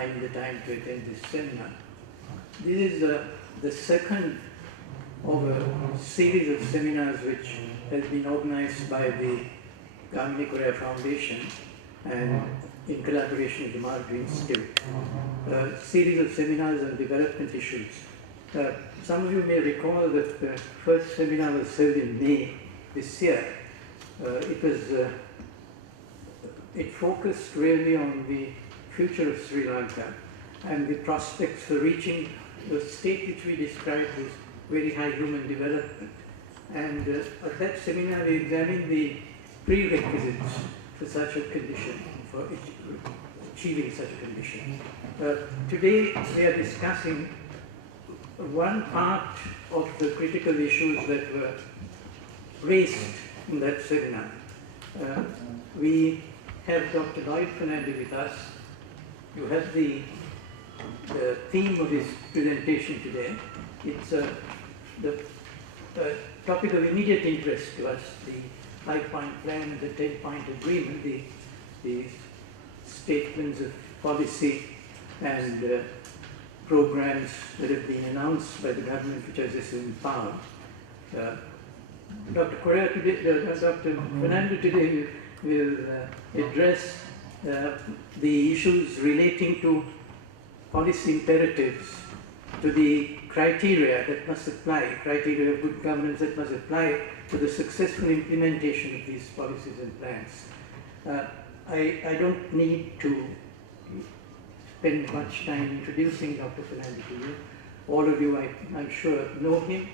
finding the time to attend this seminar. This is the second of a series of seminars which has been organized by the Gamini Korea Foundation and in collaboration with the Margaret Institute. A series of seminars on development issues. Some of you may recall that the first seminar was held in May this year. It focused really on the future of Sri Lanka and the prospects for reaching the state which we described as very high human development. And at that seminar we examined the prerequisites for such a condition, for achieving such a condition. Today we are discussing one part of the critical issues that were raised in that seminar. We have Dr. Lloyd Fernandez with us. You have the theme of his presentation today. It's the topic of immediate interest to us, the 5-point plan and the 10-point agreement, the statements of policy and programs that have been announced by the government which has assumed power. Dr. Fernando today will address the issues relating to policy imperatives, to the criteria that must apply, criteria of good governance that must apply to the successful implementation of these policies and plans. I don't need to spend much time introducing Dr. Fernandez to you. All of you, I'm sure, know him.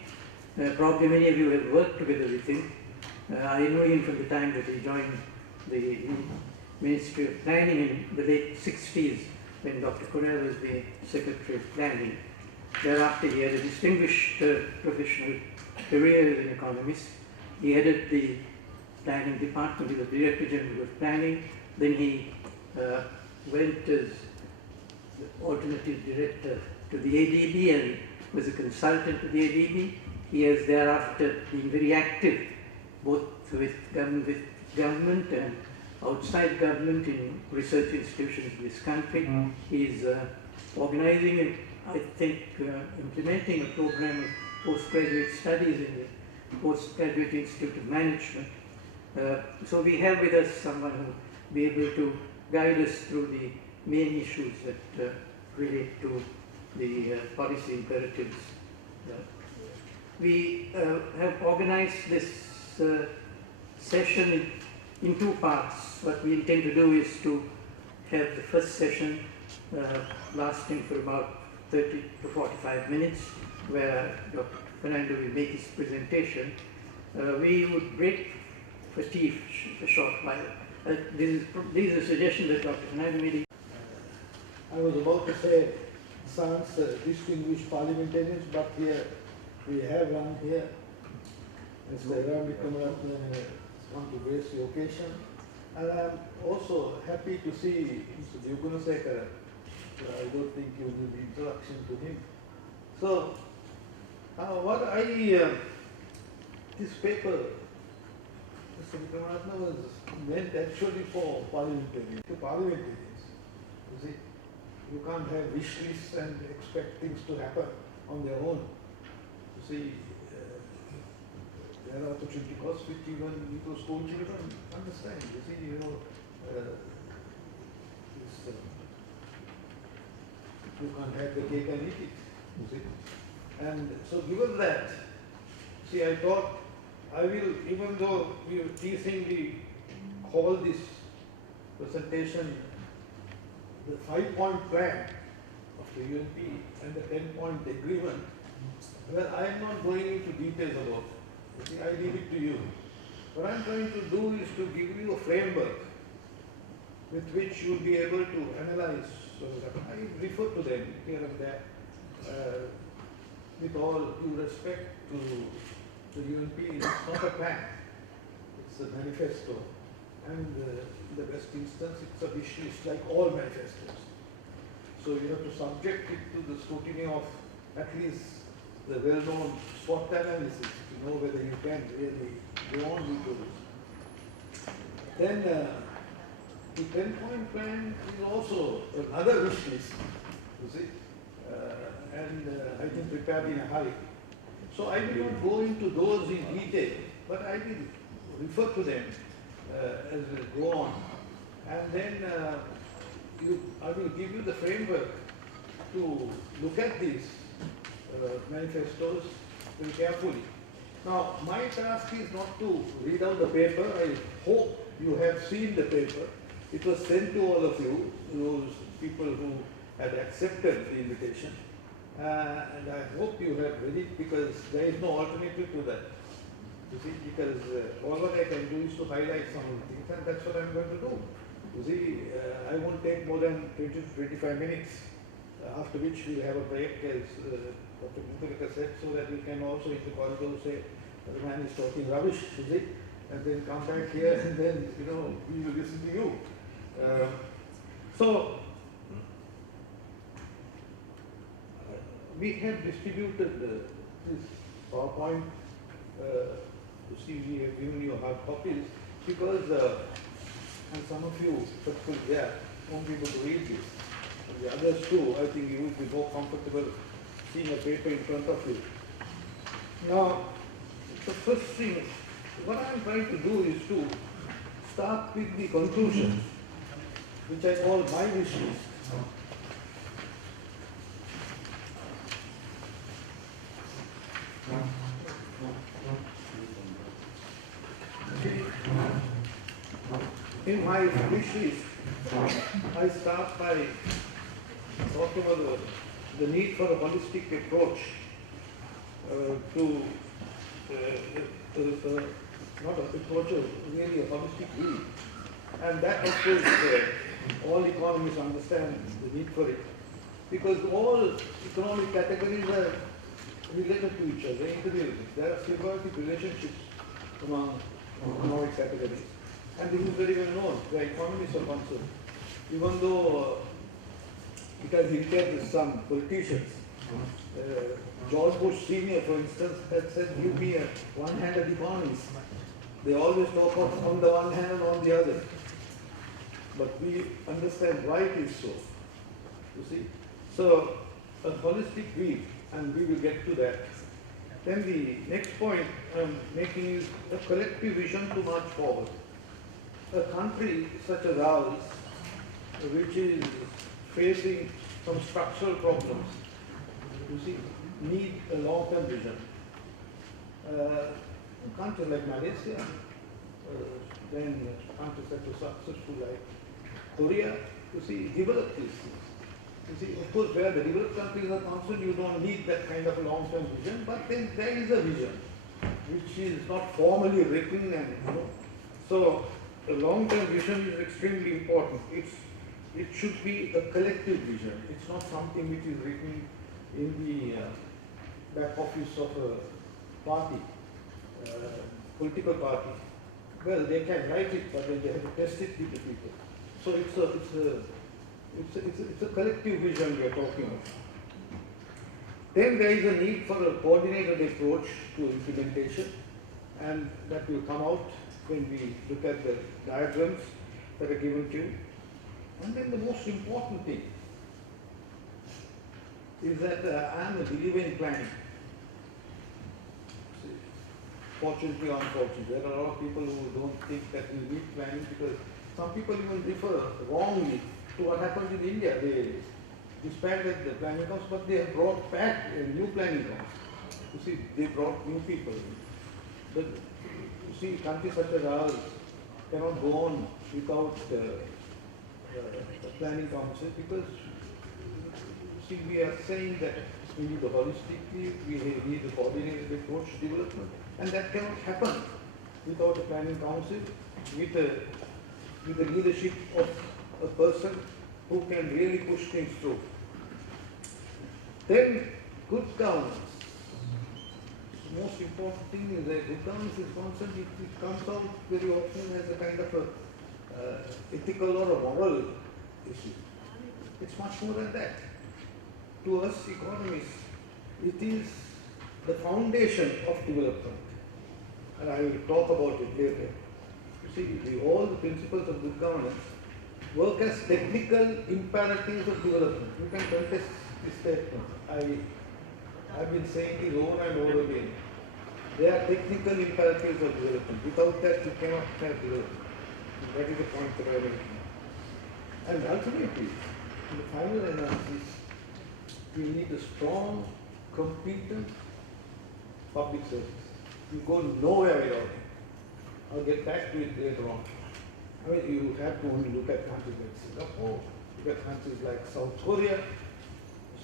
Probably many of you have worked together with him. I know him from the time that he joined the Ministry of Planning in the late 60s when Dr. Correa was the Secretary of Planning. Thereafter he had a distinguished professional career as an economist. He headed the planning department, he was Director General of Planning. Then he went as alternative director to the ADB and was a consultant to the ADB. He has thereafter been very active both with government and outside government in research institutions in this country. He is organizing and I think implementing a program of postgraduate studies in the Postgraduate Institute of Management. So we have with us someone who will be able to guide us through the main issues that relate to the policy imperatives. We have organized this session in two parts. What we intend to do is to have the first session lasting for about 30 to 45 minutes, where Dr. Fernando will make his presentation. We would break for tea for a short while. This is a suggestion that Dr. Fernando made. I was about to say, sans distinguished parliamentarians, but here we have one here. Mr. Ram Vikramaratne want to grace the occasion. And I'm also happy to see Mr. Yugunasekara. I don't think you need the introduction to him. So, this paper, Mr. Vikramaratne, was meant actually for parliamentarians, You see, you can't have wish lists and expect things to happen on their own. You see, there are opportunity costs which even little school children understand. You see, you can't have the cake and eat it. You see, and so given that, see, I thought I will, even though we teasingly call this presentation the 5-point plan of the UNP and the 10-point agreement, well, I am not going into details about it. You see, I leave it to you. What I am trying to do is to give you a framework with which you will be able to analyze. So I refer to them here and there with all due respect to the UNP. It's not a plan, it's a manifesto. And in the best instance, it's a wish list like all manifestos. So you have to subject it to the scrutiny of at least the well-known SWOT analysis to know whether you can really go on with those. Then the 10-point plan is also another wish list, you see, I think prepared in a hurry. So I will not go into those in detail, but I will refer to them as we go on. And then I will give you the framework to look at these manifestos very carefully. Now, my task is not to read out the paper. I hope you have seen the paper. It was sent to all of you, those people who had accepted the invitation. And I hope you have read it, because there is no alternative to that. You see, because all what I can do is to highlight some of the things, and that's what I'm going to do. You see, I won't take more than 20 to 25 minutes, after which we'll have a break, as Dr. Muthalika said, so that we can also in the corridor say, the man is talking rubbish, you see, and then come back here and then, we will listen to you. We have distributed this PowerPoint. You see, we have given you hard copies because, and some of you, particularly there, won't be able to read this. And the others too, I think you will be more comfortable seeing a paper in front of you. Now, the first thing, what I am trying to do is to start with the conclusion, which I call my wish list. In my wish list, I start by talking about the need for a holistic approach to not a approach, really a holistic view. And that, of course, all economists understand the need for it, because all economic categories are related to each other, interrelated. There are symbiotic relationships among economic categories. And this is very well known, where economists are concerned. Even though it has irritated some politicians, George Bush Sr., for instance, had said, give me a one-handed economist. They always talk of on the one hand and on the other. But we understand why it is so, you see. So, a holistic view, and we will get to that. Then the next point I'm making is a collective vision to march forward. A country such as ours, which is facing some structural problems, you see, need a long-term vision. A country like Malaysia, then a country such as successful like Korea, you see, develop these things. You see, of course, where the developed countries are concerned, you don't need that kind of a long-term vision, but then there is a vision, which is not formally written, and so a long-term vision is extremely important. It should be a collective vision. It's not something which is written in the back office of a party, political party. Well, they can write it, but then they have to test it with the people. So it's a collective vision we are talking about. Then there is a need for a coordinated approach to implementation, and that will come out when we look at the diagrams that are given to you. And then the most important thing is that I am a believer in planning. Fortunately or unfortunately, there are a lot of people who don't think that we need planning, because some people even refer wrongly to what happened in India. They disbanded the planning council, but they have brought back a new planning council. You see, they brought new people. But you see, countries such as ours cannot go on without the planning council, because see, we are saying that we need a holistic view, we need a coordinated approach to development, and that cannot happen without a planning council, with the leadership of a person who can really push things through. Then, good governance. The most important thing is that good governance is concerned, it comes out very often as a kind of a ethical or a moral issue. It's much more than that. To us economists, it is the foundation of development. And I will talk about it later. You see, all the principles of good governance work as technical imperatives of development. You can contest this statement. I've been saying this over and over again. They are technical imperatives of development. Without that, you cannot have development. That is the point that I am making. And ultimately, in the final analysis, we need a strong, competent public service. You go nowhere without it. I'll get back to it later on. I mean, you have to only look at countries like Singapore, look at countries like South Korea,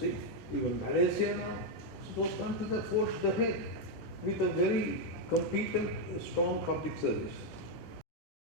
see, even Malaysia now. So those countries are forged ahead with a very competent, strong public service.